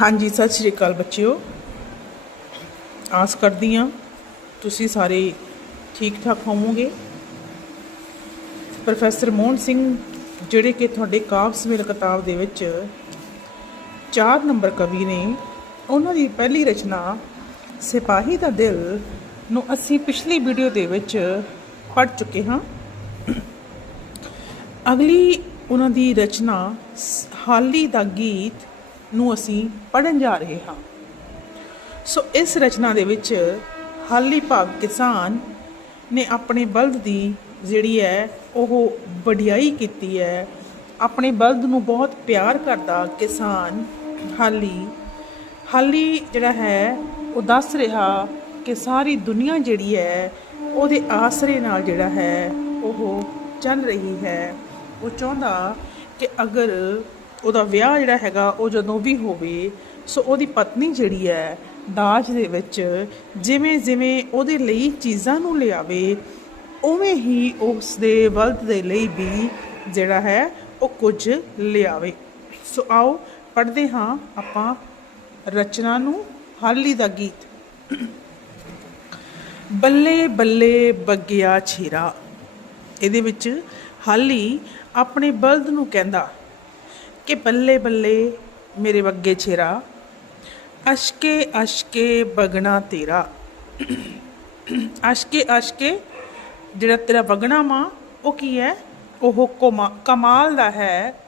ਹਾਂਜੀ, ਸਤਿ ਸ਼੍ਰੀ ਅਕਾਲ ਬੱਚਿਓ। ਆਸ ਕਰਦੀ ਹਾਂ ਤੁਸੀਂ ਸਾਰੇ ਠੀਕ ਠਾਕ ਹੋਵੋਗੇ। ਪ੍ਰੋਫੈਸਰ ਮੋਹਨ ਸਿੰਘ, ਜਿਹੜੇ ਕਿ ਤੁਹਾਡੇ ਕਾਵਿ ਸਮੇਲ ਕਿਤਾਬ ਦੇ ਵਿੱਚ 4 ਨੰਬਰ ਕਵੀ ਨੇ, ਉਹਨਾਂ ਦੀ ਪਹਿਲੀ ਰਚਨਾ ਸਿਪਾਹੀ ਦਾ ਦਿਲ ਨੂੰ ਅਸੀਂ ਪਿਛਲੀ ਵੀਡੀਓ ਦੇ ਵਿੱਚ ਪੜ੍ਹ ਚੁੱਕੇ ਹਾਂ। ਅਗਲੀ ਉਹਨਾਂ ਦੀ ਰਚਨਾ ਹਾਲੀ ਦਾ ਗੀਤ ਨੂੰ ਅਸੀਂ ਪੜਨ ਜਾ ਰਹੇ ਹਾਂ। ਸੋ ਇਸ ਰਚਨਾ ਦੇ ਵਿੱਚ ਹਾਲੀ ਭਾਵ ਕਿਸਾਨ ਨੇ ਆਪਣੇ ਬਲਦ ਦੀ ਜਿਹੜੀ ਹੈ, ਉਹ ਵਡਿਆਈ ਕੀਤੀ ਹੈ। ਆਪਣੇ ਬਲਦ ਨੂੰ ਬਹੁਤ ਪਿਆਰ ਕਰਦਾ ਕਿਸਾਨ ਹਾਲੀ। ਹਾਲੀ ਜਿਹੜਾ ਹੈ, ਉਹ ਦੱਸ ਰਿਹਾ ਕਿ ਸਾਰੀ ਦੁਨੀਆ ਜਿਹੜੀ ਹੈ, ਉਹਦੇ ਆਸਰੇ ਨਾਲ ਜਿਹੜਾ ਹੈ, ਉਹ ਚੱਲ ਰਹੀ ਹੈ। ਉਹ ਚਾਹੁੰਦਾ ਕਿ ਅਗਰ ਉਹਦਾ ਵਿਆਹ ਜਿਹੜਾ ਹੈਗਾ, ਉਹ ਜਦੋਂ ਵੀ ਹੋਵੇ, ਸੋ ਉਹਦੀ ਪਤਨੀ ਜਿਹੜੀ ਹੈ, ਦਾਜ ਦੇ ਵਿੱਚ ਜਿਵੇਂ ਜਿਵੇਂ ਉਹਦੇ ਲਈ ਚੀਜ਼ਾਂ ਨੂੰ ਲਿਆਵੇ, ਉਵੇਂ ਹੀ ਉਸ ਦੇ ਬਲਦ ਦੇ ਲਈ ਵੀ ਜਿਹੜਾ ਹੈ, ਉਹ ਕੁਝ ਲਿਆਵੇ। ਸੋ ਆਓ ਪੜ੍ਹਦੇ ਹਾਂ ਆਪਾਂ ਰਚਨਾ ਨੂੰ, ਹਾਲੀ ਦਾ ਗੀਤ। ਬੱਲੇ ਬੱਲੇ ਬੱਗਿਆ ਛੇਰਾ। ਇਹਦੇ ਵਿੱਚ ਹਾਲੀ ਆਪਣੇ ਬਲਦ ਨੂੰ ਕਹਿੰਦਾ ਕਿ ਬੱਲੇ ਬੱਲੇ ਮੇਰੇ ਬੱਗੇ ਛੇਰਾ। ਅਸ਼ਕੇ ਅਸ਼ਕੇ ਬਗਣਾ ਤੇਰਾ। ਅਸ਼ਕੇ ਅਸ਼ਕੇ ਜਿਹੜਾ ਤੇਰਾ ਬਗਣਾ ਮਾਂ, ਉਹ ਕੀ ਹੈ? ਉਹ ਕਮਾ- ਕਮਾਲ ਦਾ ਹੈ।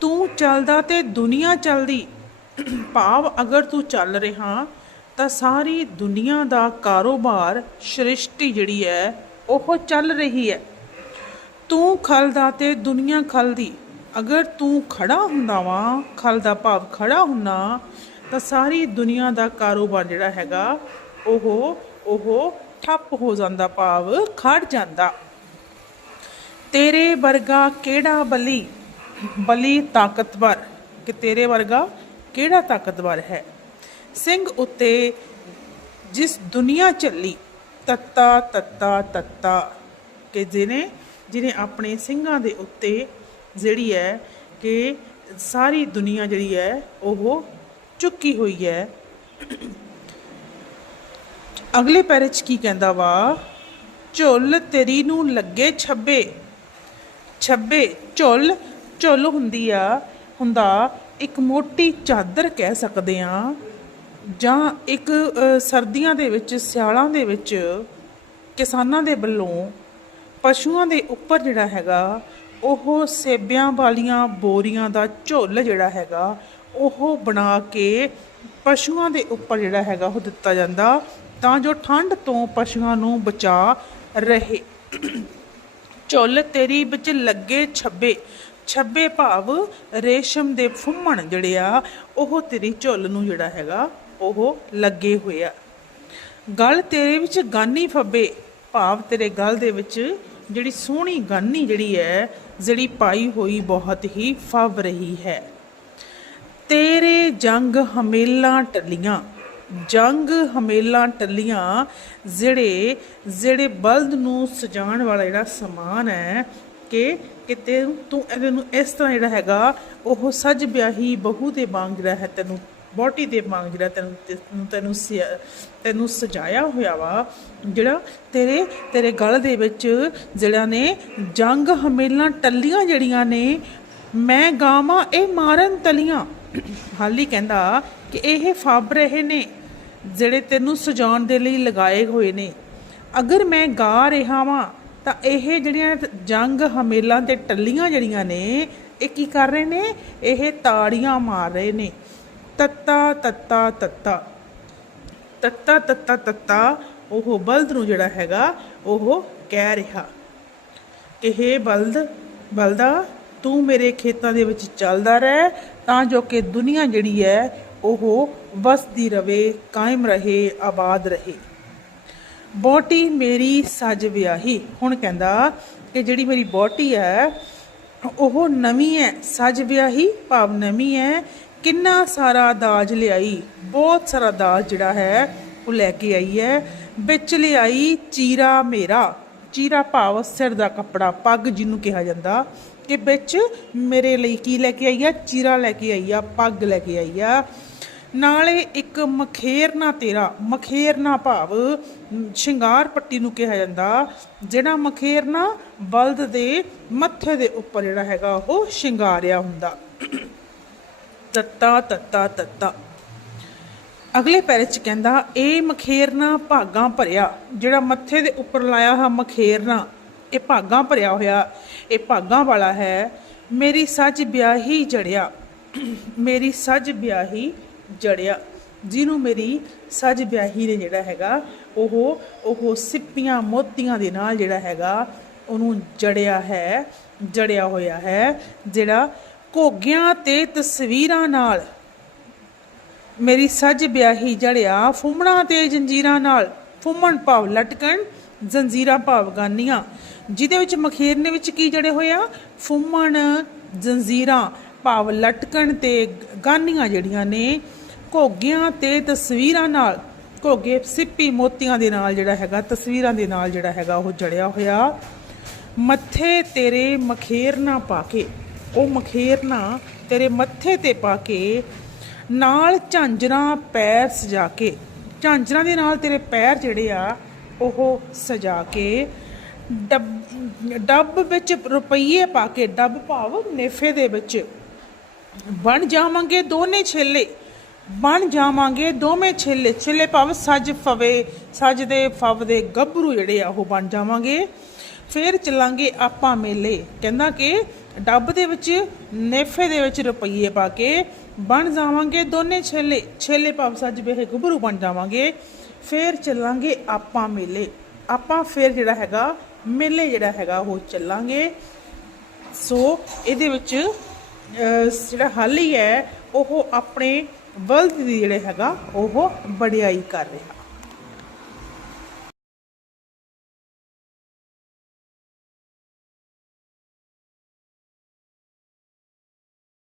ਤੂੰ ਚੱਲਦਾ ਤੇ ਦੁਨੀਆ ਚੱਲਦੀ। ਭਾਵ ਅਗਰ ਤੂੰ ਚੱਲ ਰਿਹਾ ਤਾਂ ਸਾਰੀ ਦੁਨੀਆ ਦਾ ਕਾਰੋਬਾਰ ਸ੍ਰਿਸ਼ਟੀ ਜਿਹੜੀ ਹੈ, ਉਹ ਚੱਲ ਰਹੀ ਹੈ। ਤੂੰ ਖਲਦਾ ਤੇ ਦੁਨੀਆ ਖਲਦੀ। ਅਗਰ ਤੂੰ ਖੜਾ ਹੁੰਦਾ ਵਾ, ਖਲ ਦਾ ਭਾਵ ਖੜਾ ਹੁੰਨਾ ਤਾਂ ਸਾਰੀ ਦੁਨੀਆ ਦਾ ਕਾਰੋਬਾਰ ਜਿਹੜਾ ਹੈਗਾ, ਉਹ ਉਹ ਠੱਪ ਹੋ ਜਾਂਦਾ, ਭਾਵ ਖੜ ਜਾਂਦਾ। ਤੇਰੇ ਵਰਗਾ ਕਿਹੜਾ ਬਲੀ ਬਲੀ ਤਾਕਤਵਰ? ਕਿ ਤੇਰੇ ਵਰਗਾ ਕਿਹੜਾ ਤਾਕਤਵਰ ਹੈ? ਸਿੰਘ ਉੱਤੇ ਜਿਸ ਦੁਨੀਆ ਚੱਲੀ ਤੱਤਾ ਤੱਤਾ ਤੱਤਾ, ਕਿ ਜਿਹਨੇ ਜਿਹਨੇ ਆਪਣੇ ਸਿੰਘਾਂ ਦੇ ਉੱਤੇ ਜਿਹੜੀ ਹੈ ਕਿ ਸਾਰੀ ਦੁਨੀਆ ਜਿਹੜੀ ਹੈ ਉਹ ਚੁੱਕੀ ਹੋਈ ਹੈ। ਅਗਲੇ ਪੈਰੇ 'ਚ ਕੀ ਕਹਿੰਦਾ ਵਾ? ਝੁੱਲ ਤੇਰੀ ਨੂੰ ਲੱਗੇ ਛੱਬੇ। ਛੱਬੇ ਝੁੱਲ ਝੁੱਲ ਹੁੰਦੀ ਆ, ਹੁੰਦਾ ਇੱਕ ਮੋਟੀ ਚਾਦਰ ਕਹਿ ਸਕਦੇ ਆ ਜਾਂ ਇੱਕ ਸਰਦੀਆਂ ਦੇ ਵਿੱਚ, ਸਿਆਲਾਂ ਦੇ ਵਿੱਚ ਕਿਸਾਨਾਂ ਦੇ ਵੱਲੋਂ ਪਸ਼ੂਆਂ ਦੇ ਉੱਪਰ ਜਿਹੜਾ ਹੈਗਾ ਉਹ ਸੇਬਿਆਂ ਵਾਲੀਆਂ ਬੋਰੀਆਂ ਦਾ ਝੁੱਲ ਜਿਹੜਾ ਹੈਗਾ, ਉਹ ਬਣਾ ਕੇ ਪਸ਼ੂਆਂ ਦੇ ਉੱਪਰ ਜਿਹੜਾ ਹੈਗਾ ਉਹ ਦਿੱਤਾ ਜਾਂਦਾ, ਤਾਂ ਜੋ ਠੰਡ ਤੋਂ ਪਸ਼ੂਆਂ ਨੂੰ ਬਚਾ ਰਹੇ। ਝੁੱਲ ਤੇਰੀ ਵਿੱਚ ਲੱਗੇ ਛੱਬੇ ਛੱਬੇ ਭਾਵ ਰੇਸ਼ਮ ਦੇ ਫੁੰਮਣ ਜਿਹੜੇ ਆ, ਉਹ ਤੇਰੀ ਝੁੱਲ ਨੂੰ ਜਿਹੜਾ ਹੈਗਾ, ਉਹ ਲੱਗੇ ਹੋਏ ਆ। ਗਲ ਤੇਰੇ ਵਿੱਚ ਗਾਨੀ ਫੱਬੇ, ਭਾਵ ਤੇਰੇ ਗਲ ਦੇ ਵਿੱਚ ਜਿਹੜੀ ਸੋਹਣੀ ਗਾਨੀ ਜਿਹੜੀ ਹੈ, ਜਿਹੜੀ ਪਾਈ ਹੋਈ ਬਹੁਤ ਹੀ ਫਵ ਰਹੀ ਹੈ। ਤੇਰੇ ਜੰਗ ਹਮੇਲਾਂ ਟੱਲੀਆਂ, ਜੰਗ ਹਮੇਲਾਂ ਟੱਲੀਆਂ, ਜਿਹੜੇ ਜਿਹੜੇ ਬਲਦ ਨੂੰ ਸਜਾਉਣ ਵਾਲਾ ਜਿਹੜਾ ਸਮਾਨ ਹੈ ਕਿ ਕਿਤੇ ਤੂੰ ਇਹਦੇ ਇਸ ਤਰ੍ਹਾਂ ਜਿਹੜਾ ਹੈਗਾ, ਉਹ ਸਜ ਵਿਆਹੀ ਬਹੂ ਦੇ ਵਾਂਗ ਜਿਹੜਾ ਹੈ ਤੈਨੂੰ ਬੋਟੀ ਦੇ ਵਾਂਗ ਜਿਹੜਾ ਤੈਨੂੰ ਤੈਨੂੰ ਤੈਨੂੰ ਸਿਆ- ਤੈਨੂੰ ਸਜਾਇਆ ਹੋਇਆ ਵਾ, ਜਿਹੜਾ ਤੇਰੇ ਤੇਰੇ ਗਲ ਦੇ ਵਿੱਚ ਜਿਹੜਾ ਨੇ ਜੰਗ ਹਮੇਲਾਂ ਟੱਲੀਆਂ ਜਿਹੜੀਆਂ ਨੇ, ਮੈਂ ਗਾਵਾਂ, ਇਹ ਮਾਰਨ ਤਲੀਆਂ ਹਾਲੀ ਕਹਿੰਦਾ ਕਿ ਇਹ ਫੱਬ ਰਹੇ ਨੇ, ਜਿਹੜੇ ਤੈਨੂੰ ਸਜਾਉਣ ਦੇ ਲਈ ਲਗਾਏ ਹੋਏ ਨੇ। ਅਗਰ ਮੈਂ ਗਾ ਰਿਹਾ ਵਾਂ, ਤਾਂ ਇਹ ਜਿਹੜੀਆਂ ਜੰਗ ਹਮੇਲਾਂ ਤੇ ਟੱਲੀਆਂ ਜਿਹੜੀਆਂ ਨੇ, ਇਹ ਕੀ ਕਰ ਰਹੇ ਨੇ? ਇਹ ਤਾੜੀਆਂ ਮਾਰ ਰਹੇ ਨੇ। ਤੱਤਾ ਤੱਤਾ ਤੱਤਾ। ਤੱਤਾ ਤੱਤਾ ਤੱਤਾ, ਉਹ ਬਲਦ ਨੂੰ ਜਿਹੜਾ ਹੈਗਾ, ਉਹ ਕਹਿ ਰਿਹਾ। ਕਿ ਹੇ ਬਲਦ, ਬਲਦਾ, ਤੂੰ ਮੇਰੇ ਖੇਤਾਂ ਦੇ ਵਿੱਚ ਚੱਲਦਾ ਰਹਿ, ਤਾਂ ਜੋ ਕਿ ਦੁਨੀਆ ਜਿਹੜੀ ਹੈ, ਉਹ ਵਸਦੀ ਰਵੇ, ਕਾਇਮ ਰਹੇ, ਆਬਾਦ ਰਹੇ। ਬੋਟੀ ਮੇਰੀ ਸਜ ਵਿਆਹੀ। ਹੁਣ ਕਹਿੰਦਾ ਕਿ ਜਿਹੜੀ ਮੇਰੀ ਬੋਟੀ ਹੈ, ਉਹ ਨਵੀਂ ਹੈ। ਸਜ ਵਿਆਹੀ, ਭਾਵ ਨਵੀਂ ਹੈ। ਕਿੰਨਾ ਸਾਰਾ ਦਾਜ ਲਿਆਈ, ਬਹੁਤ ਸਾਰਾ ਦਾਜ ਜਿਹੜਾ ਹੈ, ਉਹ ਲੈ ਕੇ ਆਈ ਹੈ। ਵਿੱਚ ਲਿਆਈ ਚੀਰਾ ਮੇਰਾ, ਚੀਰਾ ਭਾਵ ਸਿਰ ਦਾ ਕੱਪੜਾ, ਪੱਗ ਜਿਹਨੂੰ ਕਿਹਾ ਜਾਂਦਾ। ਕਿ ਵਿੱਚ ਮੇਰੇ ਲਈ ਕੀ ਲੈ ਕੇ ਆਈ ਆ? ਚੀਰਾ ਲੈ ਕੇ ਆਈ ਆ, ਪੱਗ ਲੈ ਕੇ ਆਈ ਆ। ਨਾਲੇ ਇੱਕ ਮਖੇਰਨਾ ਤੇਰਾ ਮਖੇਰਨਾ ਭਾਵ, ਸ਼ਿੰਗਾਰ ਪੱਟੀ ਨੂੰ ਕਿਹਾ ਜਾਂਦਾ। ਜਿਹੜਾ ਮਖੇਰਨਾ ਬਲਦ ਦੇ ਮੱਥੇ ਦੇ ਉੱਪਰ ਜਿਹੜਾ ਹੈਗਾ, ਉਹ ਸ਼ਿੰਗਾਰਿਆ ਹੁੰਦਾ। ਤੱਤਾ ਤੱਤਾ ਤੱਤਾ। ਅਗਲੇ ਪੈਰੇ ਚ ਕਹਿੰਦਾ, ਇਹ ਮਖੇਰਨਾ ਭਾਗਾਂ ਭਰਿਆ। ਜਿਹੜਾ ਮੱਥੇ ਦੇ ਉੱਪਰ ਲਾਇਆ ਹੋਇਆ ਮਖੇਰਨਾ, ਇਹ ਭਾਗਾਂ ਭਰਿਆ ਹੋਇਆ, ਇਹ ਭਾਗਾਂ ਵਾਲਾ ਹੈ, ਮੇਰੀ ਸੱਜ ਵਿਆਹੀ ਜੜਿਆ। ਮੇਰੀ ਸੱਜ ਵਿਆਹੀ ਜੜਿਆ। ਜਿਹਨੂੰ ਮੇਰੀ ਸੱਜ ਵਿਆਹੀ ਨੇ ਜਿਹੜਾ ਹੈਗਾ, ਉਹ ਉਹ ਸਿੱਪੀਆਂ ਮੋਤੀਆਂ ਦੇ ਨਾਲ ਜਿਹੜਾ ਹੈਗਾ, ਉਹਨੂੰ ਜੜਿਆ ਹੈ, ਜੜਿਆ ਹੋਇਆ ਹੈ, ਜਿਹੜਾ ਘੋਗਿਆਂ ਤੇ ਤਸਵੀਰਾਂ ਨਾਲ। ਮੇਰੀ ਸੱਜ ਵਿਆਹੀ ਜੜਿਆ ਫੁੰਮਣਾ ਤੇ ਜੰਜੀਰਾਂ ਨਾਲ। ਫੁੰਮਣ ਭਾਵ ਲਟਕਣ, ਜੰਜੀਰਾਂ ਭਾਵ ਗਾਨੀਆਂ। ਜਿਹਦੇ ਵਿੱਚ ਮਖੇਰਨੇ ਵਿੱਚ ਕੀ ਜੜੇ ਹੋਇਆ ਫੁੰਮਣ, ਜੰਜੀਰਾਂ ਭਾਵ ਲਟਕਣ ਤੇ ਗਾਨੀਆਂ ਜਿਹੜੀਆਂ ਨੇ, ਘੋਗਿਆਂ ਤੇ ਤਸਵੀਰਾਂ ਨਾਲ। ਘੋਗੇ ਸਿੱਪੀ ਮੋਤੀਆਂ ਦੇ ਨਾਲ ਜਿਹੜਾ ਹੈਗਾ, ਤਸਵੀਰਾਂ ਦੇ ਨਾਲ ਜਿਹੜਾ ਹੈਗਾ ਉਹ ਜੜਿਆ ਹੋਇਆ। ਮੱਥੇ ਤੇਰੇ ਮਖੇਰਨਾ ਪਾ ਕੇ। ਉਹ ਮਖੇਰਨਾ ਤੇਰੇ ਮੱਥੇ ਤੇ ਪਾ ਕੇ, ਨਾਲ ਝਾਂਜਰਾਂ ਪੈਰ ਸਜਾ ਕੇ। ਝਾਂਜਰਾਂ ਦੇ ਨਾਲ ਤੇਰੇ ਪੈਰ ਜਿਹੜੇ ਆ, ਉਹ ਸਜਾ ਕੇ ਡੱਬ ਡੱਬ ਵਿੱਚ ਰੁਪਈਏ ਪਾ ਕੇ, ਡੱਬ ਭਾਵ ਨੇਫੇ ਦੇ ਵਿੱਚ। ਬਣ ਜਾਵਾਂਗੇ ਦੋਨੇ ਛੇਲੇ, ਬਣ ਜਾਵਾਂਗੇ ਦੋਵੇਂ ਛੇਲੇ। ਛੇਲੇ ਭਾਵ ਸੱਜ ਫਵੇ, ਸੱਜ ਦੇ ਫਵ ਦੇ ਗੱਭਰੂ ਜਿਹੜੇ ਆ, ਉਹ ਬਣ ਜਾਵਾਂਗੇ। ਫੇਰ ਚੱਲਾਂਗੇ ਆਪਾਂ ਮੇਲੇ। ਕਹਿੰਦਾ ਕਿ ਡੱਬ ਦੇ ਵਿੱਚ ਨੇਫੇ ਦੇ ਵਿੱਚ ਰੁਪਈਏ ਪਾ ਕੇ ਬਣ ਜਾਵਾਂਗੇ ਦੋਨੇ ਛੇਲੇ। ਛੇਲੇ ਭਾਵ ਸੱਜ ਵੇ ਗੱਭਰੂ ਬਣ ਜਾਵਾਂਗੇ। ਫੇਰ ਚੱਲਾਂਗੇ ਆਪਾਂ ਮੇਲੇ। ਆਪਾਂ ਫੇਰ ਜਿਹੜਾ ਹੈਗਾ, ਮੇਲੇ ਜਿਹੜਾ ਹੈਗਾ ਉਹ ਚੱਲਾਂਗੇ। ਸੋ ਇਹਦੇ ਵਿੱਚ ਜਿਹੜਾ ਹੱਲ ਹੀ ਹੈ, ਉਹ ਆਪਣੇ ਬਲਦ ਦੀ ਜਿਹੜੇ ਹੈਗਾ, ਉਹ ਵਡਿਆਈ ਕਰ ਰਿਹਾ।